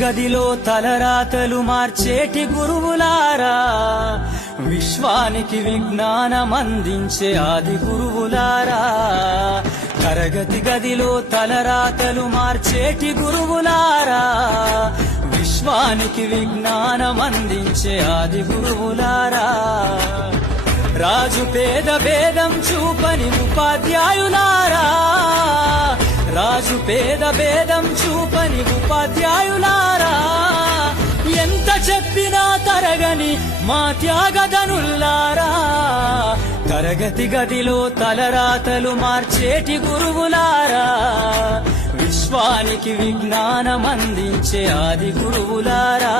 గదిలో తలరాతలు మార్చేటి గురువులారా, విశ్వానికి విజ్ఞానమందించే ఆది గురువులారా. తరగతి గదిలో తలరాతలు మార్చేటి గురువులారా, విశ్వానికి విజ్ఞానమందించే ఆది గురువులారా. రాజు పేద భేదం చూపని ఉపాధ్యాయులారా, రాజు పేద భేదం చూపని ఉపాధ్యాయులారా. ఎంత చెప్పినా తరగని మా త్యాగదనుల్లారా, తరగతి గదిలో తలరాతలు మార్చేటి గురువులారా, విశ్వానికి విజ్ఞానమందించే ఆది గురువులారా.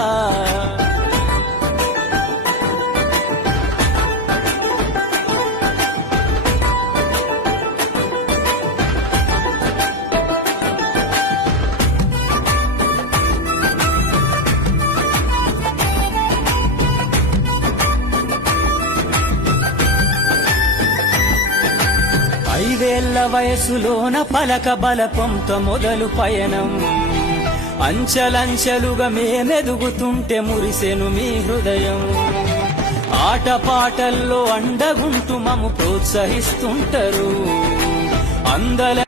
ఐదేళ్ల వయసులోన పలక బలపంతో మొదలు పయనం, అంచెలంచెలుగా మేమెదుగుతుంటే మురిసెను మీ హృదయం. ఆటపాటల్లో అండగుంటూ మము ప్రోత్సహిస్తుంటారు. అందల